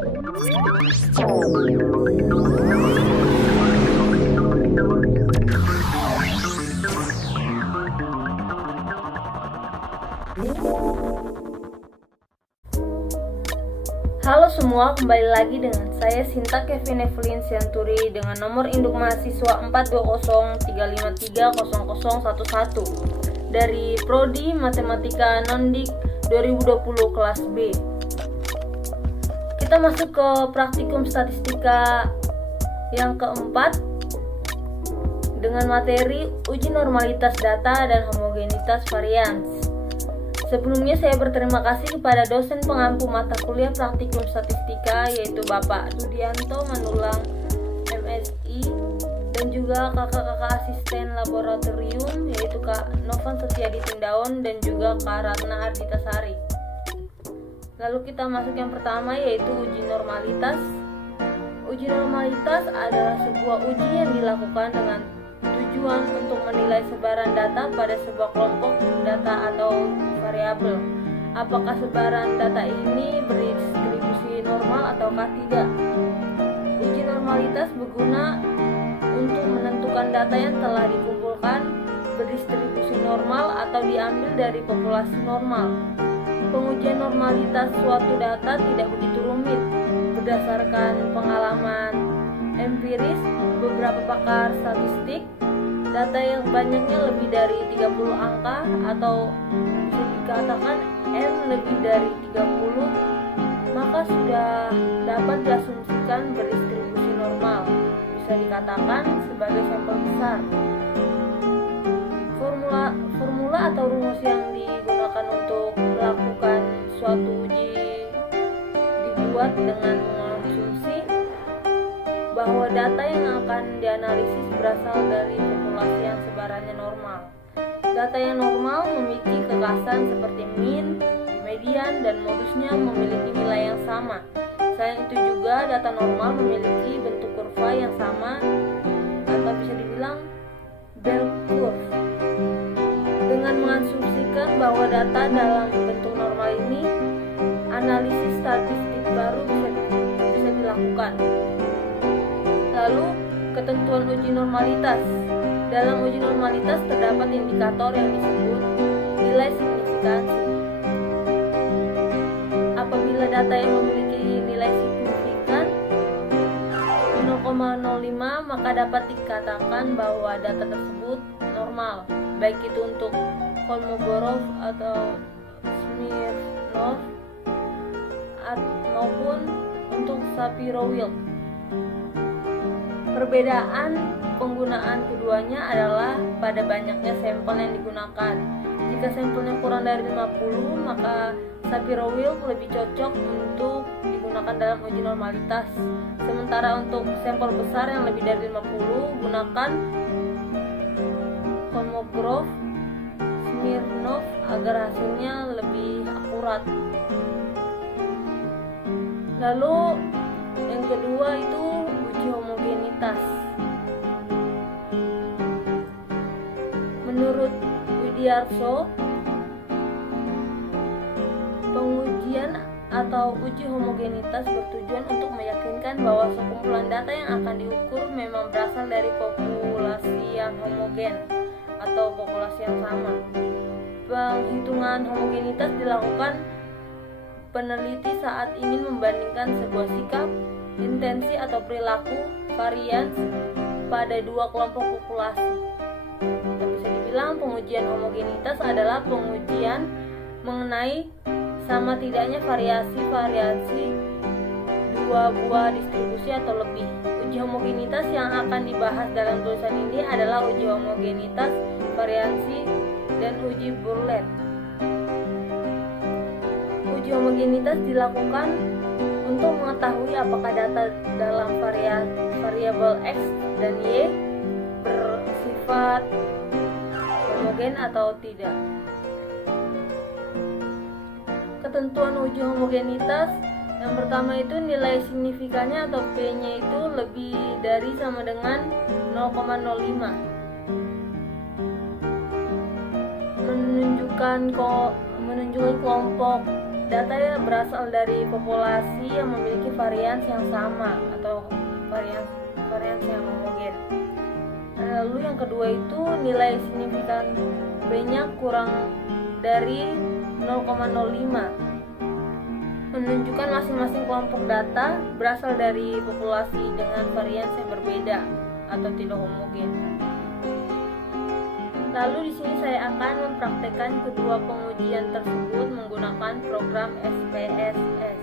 Halo semua, kembali lagi dengan saya Sinta Kevin Evelyn Sianturi dengan nomor induk mahasiswa 420330011 dari Prodi Matematika Nondik 2020 kelas B. Kita masuk ke praktikum statistika yang keempat dengan materi uji normalitas data dan homogenitas varians. Sebelumnya saya berterima kasih kepada dosen pengampu mata kuliah praktikum statistika yaitu Bapak Rudianto Manulang MSI dan juga kakak-kakak asisten laboratorium yaitu Kak Novan Setiadi Tindaon dan juga Kak Ratna Ardita Sari. Lalu kita masuk yang pertama yaitu uji normalitas. Uji normalitas adalah sebuah uji yang dilakukan dengan tujuan untuk menilai sebaran data pada sebuah kelompok data atau variabel. Apakah sebaran data ini berdistribusi normal ataukah tidak? Uji normalitas berguna untuk menentukan data yang telah dikumpulkan berdistribusi normal atau diambil dari populasi normal. Pengujian normalitas suatu data tidak begitu rumit. Berdasarkan pengalaman empiris beberapa pakar statistik, data yang banyaknya lebih dari 30 angka atau bisa dikatakan N lebih dari 30, maka sudah dapat diasumsikan berdistribusi normal, bisa dikatakan sebagai sampel besar. Formula atau rumus yang digunakan untuk melakukan suatu uji dibuat dengan mengasumsi bahwa data yang akan dianalisis berasal dari populasi yang sebarannya normal. Data yang normal memiliki kekasan seperti mean, median, dan modusnya memiliki nilai yang sama. Selain itu juga data normal memiliki bentuk kurva yang sama atau bisa dibilang bell curve. Dengan mengasumsikan bahwa data dalam bentuk normal ini, analisis statistik baru bisa dilakukan. Lalu, ketentuan uji normalitas. Dalam uji normalitas terdapat indikator yang disebut nilai signifikansi. Apabila data yang memiliki nilai signifikan 0,05, maka dapat dikatakan bahwa data tersebut normal, baik itu untuk Kolmogorov atau Smirnov maupun untuk Shapiro-Wilk. Perbedaan penggunaan keduanya adalah pada banyaknya sampel yang digunakan. Jika sampelnya kurang dari 50, maka Shapiro-Wilk lebih cocok untuk digunakan dalam uji normalitas. Sementara untuk sampel besar yang lebih dari 50, gunakan Kolmogorov, Smirnov agar hasilnya lebih akurat. Lalu yang kedua itu uji homogenitas. Menurut Widiarso, pengujian atau uji homogenitas bertujuan untuk meyakinkan bahwa sekumpulan data yang akan diukur memang berasal dari populasi yang homogen atau populasi yang sama. Penghitungan homogenitas dilakukan peneliti saat ingin membandingkan sebuah sikap, intensi atau perilaku varians pada dua kelompok populasi. Bisa dibilang pengujian homogenitas adalah pengujian mengenai sama tidaknya variasi dua buah distribusi atau lebih. Uji homogenitas yang akan dibahas dalam tulisan ini adalah uji homogenitas, variansi, dan uji Burlet. Uji homogenitas dilakukan untuk mengetahui apakah data dalam variabel X dan Y bersifat homogen atau tidak. Ketentuan uji homogenitas yang pertama itu nilai signifikannya atau P-nya itu lebih dari sama dengan 0,05. menunjukkan kelompok data berasal dari populasi yang memiliki varians yang sama atau varians yang homogen. Lalu yang kedua itu nilai signifikan B-nya kurang dari 0,05, menunjukkan masing-masing kelompok data berasal dari populasi dengan varians yang berbeda atau tidak homogen. Lalu di sini saya akan mempraktekkan kedua pengujian tersebut menggunakan program SPSS.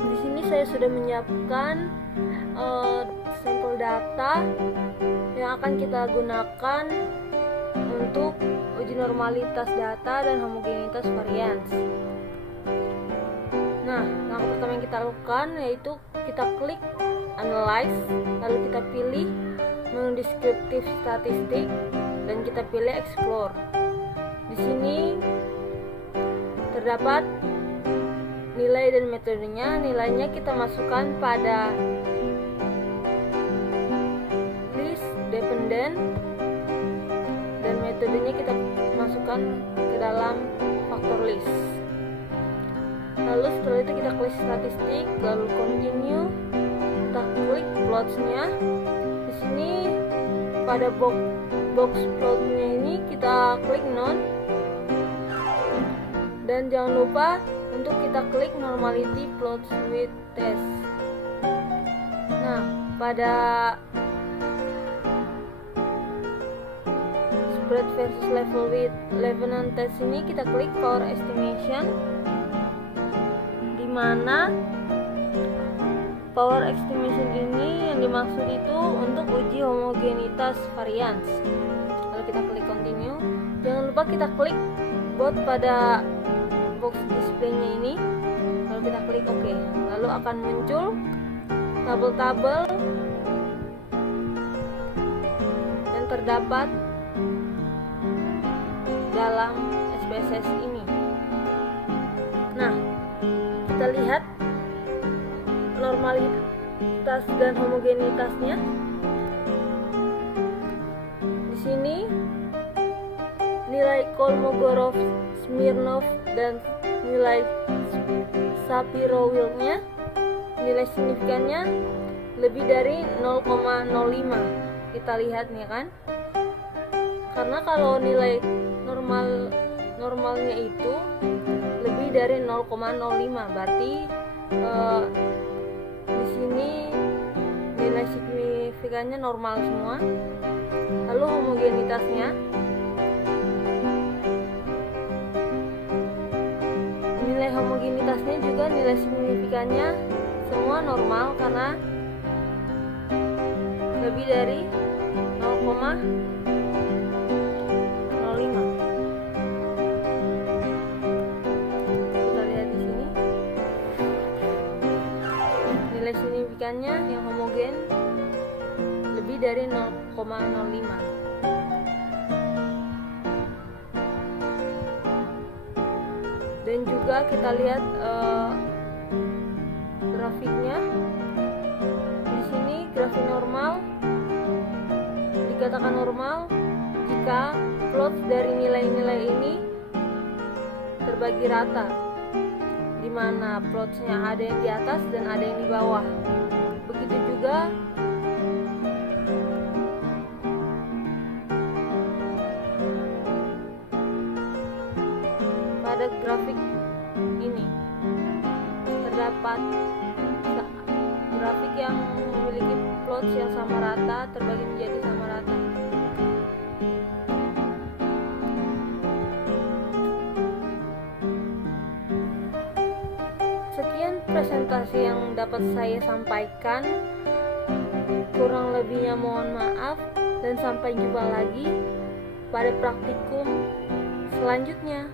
Di sini saya sudah menyiapkan sampel data yang akan kita gunakan untuk uji normalitas data dan homogenitas varians. Nah, langkah pertama yang kita lakukan yaitu kita klik Analyze, lalu kita pilih menu deskriptif statistik dan kita pilih Explore. Di sini terdapat nilai dan metodenya. Nilainya kita masukkan pada list dependent dan metodenya kita masukkan ke dalam faktor list. Lalu setelah itu kita klik statistik, lalu continue, kita klik plots-nya. Di sini pada box plotnya ini kita klik none, dan jangan lupa untuk kita klik normality plots with test. Nah, pada spread versus level with Levenan test ini kita klik power estimation, di mana power estimation ini yang dimaksud itu untuk uji homogenitas varians. Lalu kita klik continue. Jangan lupa kita klik bot pada box displaynya ini, lalu kita klik OK. Lalu akan muncul tabel-tabel yang terdapat dalam SPSS ini. Nah, kita lihat normalitas dan homogenitasnya. Di sini nilai Kolmogorov, Smirnov dan nilai Shapiro-Wilk-nya, nilai signifikannya lebih dari 0,05. Kita lihat nih kan, karena kalau nilai normalnya itu lebih dari 0,05 berarti di sini nilai signifikannya normal semua. Lalu homogenitasnya, nilai homogenitasnya juga nilai signifikannya semua normal karena lebih dari 0,05. Kita lihat di sini nilai signifikannya yang homogen lebih dari 0,05. Dan juga kita lihat grafiknya. Di sini grafik normal dikatakan normal jika plot dari nilai-nilai ini terbagi rata, di mana plotnya ada yang di atas dan ada yang di bawah. Begitu juga pada grafik ini terdapat grafik yang memiliki plot yang sama rata, terbagi menjadi sama rata. Sekian presentasi yang dapat saya sampaikan. Kurang lebihnya mohon maaf, dan sampai jumpa lagi pada praktikum selanjutnya.